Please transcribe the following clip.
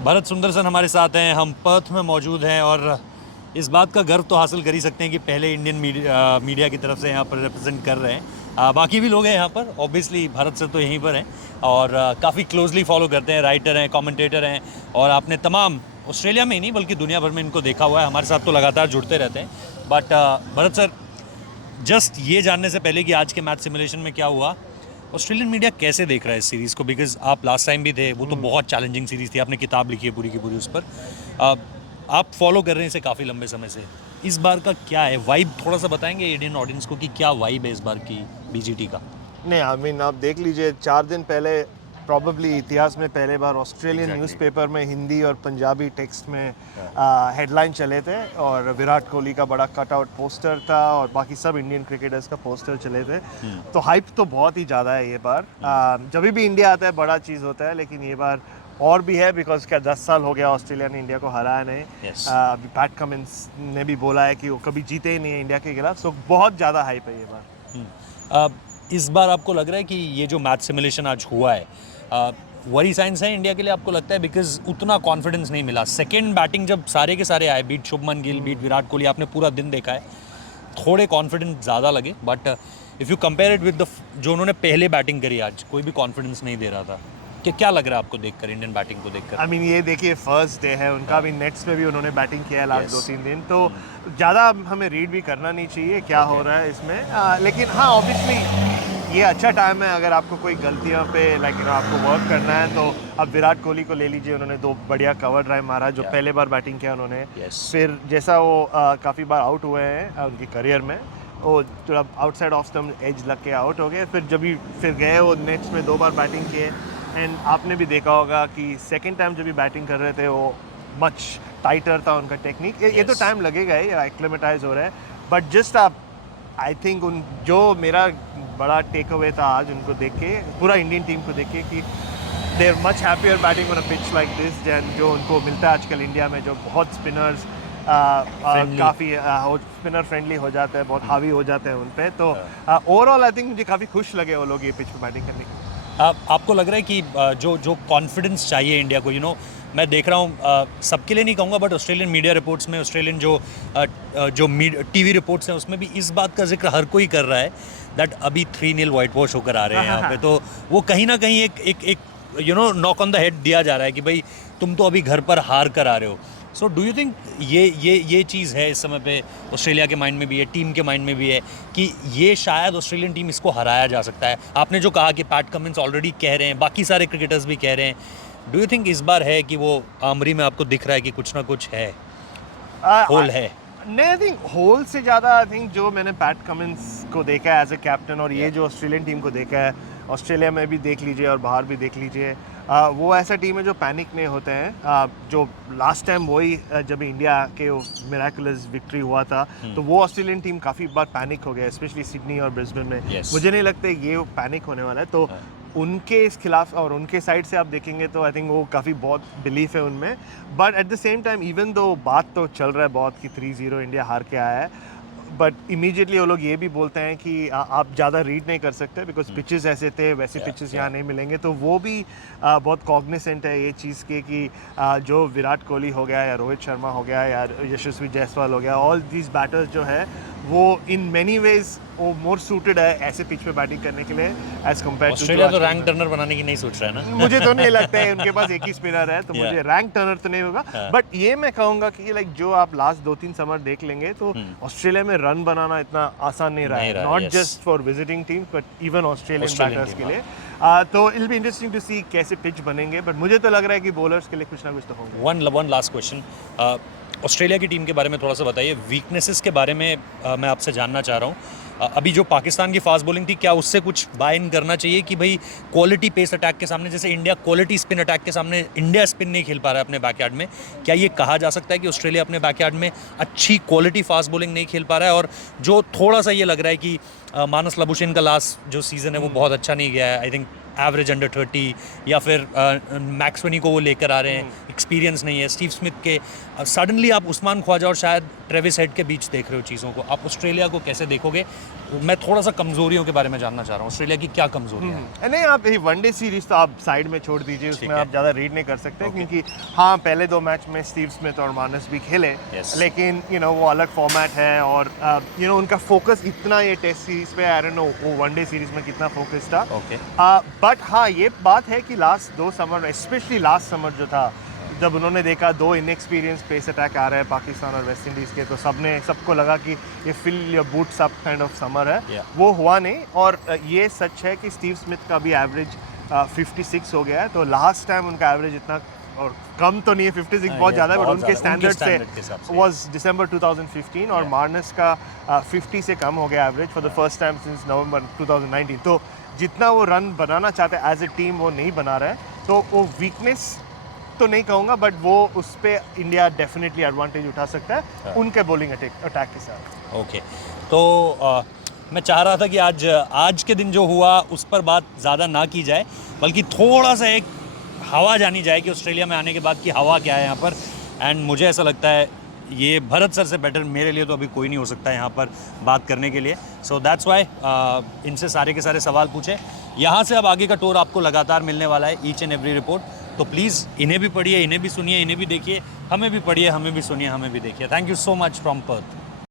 भरत सुंदरसन हमारे साथ हैं, हम पर्थ में मौजूद हैं और इस बात का गर्व तो हासिल कर ही सकते हैं कि पहले इंडियन मीडिया की तरफ से यहाँ पर रिप्रेजेंट कर रहे हैं। बाकी भी लोग हैं यहाँ पर, ऑब्वियसली भरत सर तो यहीं पर हैं और काफ़ी क्लोजली फॉलो करते हैं, राइटर हैं, कमेंटेटर हैं और आपने तमाम ऑस्ट्रेलिया में ही नहीं बल्कि दुनिया भर में इनको देखा हुआ है। हमारे साथ तो लगातार जुड़ते रहते हैं। बट भरत सर, जस्ट ये जानने से पहले कि आज के मैच सिमुलेशन में क्या हुआ, ऑस्ट्रेलियन मीडिया कैसे देख रहा है इस सीरीज़ को? बिकॉज आप लास्ट टाइम भी थे, वो तो बहुत चैलेंजिंग सीरीज़ थी, आपने किताब लिखी है पूरी की पूरी उस पर। आप फॉलो कर रहे हैं इसे काफ़ी लंबे समय से। इस बार का क्या है वाइब, थोड़ा सा बताएंगे इंडियन ऑडियंस को कि क्या वाइब है इस बार की बीजीटी का? नहीं, आई मीन आप देख लीजिए, 4 दिन पहले प्रॉबेबली इतिहास में पहले बार ऑस्ट्रेलियन न्यूज़पेपर में हिंदी और पंजाबी टेक्स्ट में हेडलाइन चले थे और विराट कोहली का बड़ा कटआउट पोस्टर था और बाकी सब इंडियन क्रिकेटर्स का पोस्टर चले थे। तो हाइप तो बहुत ही ज़्यादा है ये बार। जब भी इंडिया आता है बड़ा चीज़ होता है, लेकिन ये बार और भी है बिकॉज क्या 10 साल हो गया ऑस्ट्रेलिया ने इंडिया को हराया नहीं। अभी पैट कमिंस ने भी बोला है कि वो कभी जीते ही नहीं है इंडिया के खिलाफ। सो बहुत ज़्यादा हाइप है ये बार। इस बार आपको लग रहा है कि ये जो मैच सिमुलेशन आज हुआ है, वरी साइंस है इंडिया के लिए, आपको लगता है? बिकॉज उतना कॉन्फिडेंस नहीं मिला। सेकेंड बैटिंग जब सारे के सारे आए, बीट शुभमन गिल, बीट विराट कोहली, आपने पूरा दिन देखा है, थोड़े कॉन्फिडेंस ज़्यादा लगे। But if you compare it with the जो उन्होंने पहले बैटिंग करी आज, कोई भी कॉन्फिडेंस नहीं दे रहा था। कि क्या लग रहा है आपको देखकर, इंडियन बैटिंग को देखकर? आई मीन ये देखिए, फर्स्ट डे है उनका भी, नेट्स में भी उन्होंने बैटिंग किया है लास्ट 2-3 दिन, तो ज़्यादा हमें रीड भी करना नहीं चाहिए क्या हो रहा है इसमें। लेकिन हाँ, ऑब्वियसली ये अच्छा टाइम है अगर आपको कोई गलतियों पे आपको वर्क करना है। तो अब विराट कोहली को ले लीजिए, उन्होंने 2 बढ़िया कवर ड्राइव मारा जो पहले बार बैटिंग किया उन्होंने। फिर जैसा वो काफ़ी बार आउट हुए हैं उनकी करियर में, वो थोड़ा आउटसाइड ऑफ स्टंप एज लग के आउट हो गए। फिर गए वो नेट्स में 2 बार बैटिंग किए। एंड आपने भी देखा होगा कि सेकेंड टाइम जब भी बैटिंग कर रहे थे वो मच टाइटर था उनका टेक्निक। ये तो टाइम लगेगा ही, एक्लेमेटाइज हो रहा है। बट जस्ट आप आई थिंक जो मेरा बड़ा टेक अवे था आज उनको देख के, पूरा इंडियन टीम को देख के, कि they are much happier batting on a pitch like this जैन जो उनको मिलता है आजकल इंडिया में, जो बहुत स्पिनर्स काफ़ी स्पिनर फ्रेंडली हो जाते हैं, बहुत हावी हो जाते हैं उन पर। तो ओवरऑल आई थिंक मुझे काफ़ी खुश लगे वो लोग ये पिच पर बैटिंग करने के। आपको लग रहा है कि जो कॉन्फिडेंस चाहिए इंडिया को, मैं देख रहा हूँ, सबके लिए नहीं कहूँगा बट ऑस्ट्रेलियन मीडिया रिपोर्ट्स में, ऑस्ट्रेलियन जो टीवी रिपोर्ट्स हैं उसमें भी इस बात का जिक्र हर कोई कर रहा है दैट अभी 3-0 वाइट वॉश होकर आ रहे हैं यहाँ पे। तो वो कहीं ना कहीं एक नॉक ऑन द हेड दिया जा रहा है कि भाई तुम तो अभी घर पर हार कर आ रहे हो। सो डू यू थिंक ये चीज़ है इस समय पे ऑस्ट्रेलिया के माइंड में भी है, टीम के माइंड में भी है कि ये शायद ऑस्ट्रेलियन टीम इसको हराया जा सकता है? आपने जो कहा कि पैट कमिंस ऑलरेडी कह रहे हैं, बाकी सारे क्रिकेटर्स भी कह रहे हैं, डू यू थिंक इस बार है कि वो आमरी में आपको दिख रहा है कि कुछ ना कुछ है, होल है? नहीं, आई थिंक होल से ज़्यादा आई थिंक जो मैंने पैट कमिंस को देखा है एज ए कैप्टन और ये जो ऑस्ट्रेलियन टीम को देखा है, ऑस्ट्रेलिया में भी देख लीजिए और बाहर भी देख लीजिए, वो ऐसा टीम है जो पैनिक नहीं होते हैं। जो लास्ट टाइम वही जब इंडिया के मिराकुलस विक्ट्री हुआ था तो वो ऑस्ट्रेलियन टीम काफ़ी बार पैनिक हो गया, स्पेशली सिडनी और ब्रिस्बेन में। मुझे नहीं लगता ये पैनिक होने वाला है। तो उनके इस खिलाफ और उनके साइड से आप देखेंगे तो आई थिंक वो काफ़ी बहुत बिलीफ है उनमें। But at the same time even though बात तो चल रहा है बहुत कि 3-0 इंडिया हार के आया है, बट इमीडिएटली वो लोग ये भी बोलते हैं कि आप ज़्यादा रीड नहीं कर सकते बिकॉज पिचेस ऐसे थे, वैसे पिचेस यहाँ नहीं मिलेंगे। तो वो भी बहुत कॉग्निसेंट है ये चीज़ के कि जो विराट कोहली हो गया या रोहित शर्मा हो गया या यशस्वी जायसवाल हो गया, ऑल दीज बैटर्स जो है वो इन मैनी वेज वो मोर सूटेड है ऐसे पिच पे बैटिंग करने के लिए एज कम्पेयर टू ऑस्ट्रेलिया। तो रैंक टर्नर बनाने की नहीं सोच रहा है ना? मुझे तो नहीं लगता है, उनके पास एक ही स्पिनर है तो मुझे रैंक टर्नर तो नहीं होगा। बट ये मैं कहूँगा कि लाइक जो आप लास्ट 2-3 समर देख लेंगे तो ऑस्ट्रेलिया में रन बनाना इतना आसान नहीं रहा है, not just for visiting team but even Australian batters के लिए। तो इट बी इंटरेस्टिंग टू सी कैसे पिच बनेंगे, बट मुझे तो लग रहा है कि बॉलर्स के लिए कुछ ना कुछ तो होंगे। वन लास्ट क्वेश्चन, ऑस्ट्रेलिया की टीम के बारे में थोड़ा सा बताइए, वीकनेसेस के बारे में मैं आपसे जानना चाह रहा हूँ। अभी जो पाकिस्तान की फास्ट बॉलिंग थी, क्या उससे कुछ बाय इन करना चाहिए कि भाई क्वालिटी पेस अटैक के सामने, जैसे इंडिया क्वालिटी स्पिन अटैक के सामने इंडिया स्पिन नहीं खेल पा रहा है अपने बैकयार्ड में, क्या ये कहा जा सकता है कि ऑस्ट्रेलिया अपने बैकयार्ड में अच्छी क्वालिटी फास्ट बॉलिंग नहीं खेल पा रहा है? और जो थोड़ा सा ये लग रहा है कि मानस लाबुशेन का लास्ट जो सीज़न है वो बहुत अच्छा नहीं गया है, आई थिंक एवरेज अंडर 30 या फिर मैक्सवेनी को वो लेकर आ रहे हैं, एक्सपीरियंस नहीं है स्टीव स्मिथ के। सडनली आप उस्मान ख्वाजा और शायद ट्रेविस हेड के बीच देख रहे हो चीज़ों को। आप ऑस्ट्रेलिया को कैसे देखोगे? मैं थोड़ा सा कमज़ोरियों के बारे में जानना चाह रहा हूँ, ऑस्ट्रेलिया की क्या कमज़ोरियाँ हैं? नहीं, आप ये वनडे सीरीज तो आप साइड में छोड़ दीजिए, उसमें है। आप ज़्यादा रीड नहीं कर सकते क्योंकि हाँ, पहले 2 मैच में स्टीव स्मिथ और मार्नस भी खेले, Yes. लेकिन वो अलग फॉर्मेट है और उनका फोकस इतना ये टेस्ट सीरीज पे, आई डोंट नो वो वनडे सीरीज में कितना फोकस था। ओके। बट हाँ, ये बात है कि last 2 summer, specially last summer जो था, जब उन्होंने देखा 2 इनएक्सपीरियंस पेस अटैक आ रहे हैं पाकिस्तान और वेस्ट इंडीज़ के, तो सबको लगा कि ये fill your boots up kind of summer है। Yeah. वो हुआ नहीं, और ये सच है कि स्टीव स्मिथ का भी एवरेज 56 हो गया है। तो लास्ट टाइम उनका एवरेज इतना और कम तो नहीं है, 56 बहुत ज़्यादा है, बट उनके स्टैंडर्ड से वाज दिसंबर 2015, और मार्नस का 50 से कम हो गया average for the first time since November 2019। तो जितना वो रन बनाना चाहते हैं एज ए टीम, वो नहीं बना रहे हैं। तो वो वीकनेस तो नहीं कहूँगा, बट वो उस पर इंडिया डेफिनेटली एडवांटेज उठा सकता है उनके बॉलिंग अटैक के साथ। ओके, तो मैं चाह रहा था कि आज के दिन जो हुआ उस पर बात ज़्यादा ना की जाए, बल्कि थोड़ा सा एक हवा जानी जाए कि ऑस्ट्रेलिया में आने के बाद की हवा क्या है यहाँ पर। एंड मुझे ऐसा लगता है ये भरत सर से बेटर मेरे लिए तो अभी कोई नहीं हो सकता है यहाँ पर बात करने के लिए। सो दैट्स वाई इनसे सारे के सारे सवाल पूछे। यहाँ से अब आगे का टूर आपको लगातार मिलने वाला है, ईच एंड एवरी रिपोर्ट। तो प्लीज़ इन्हें भी पढ़िए, इन्हें भी सुनिए, इन्हें भी देखिए, हमें भी पढ़िए, हमें भी सुनिए, हमें भी देखिए। Thank you so much from Perth.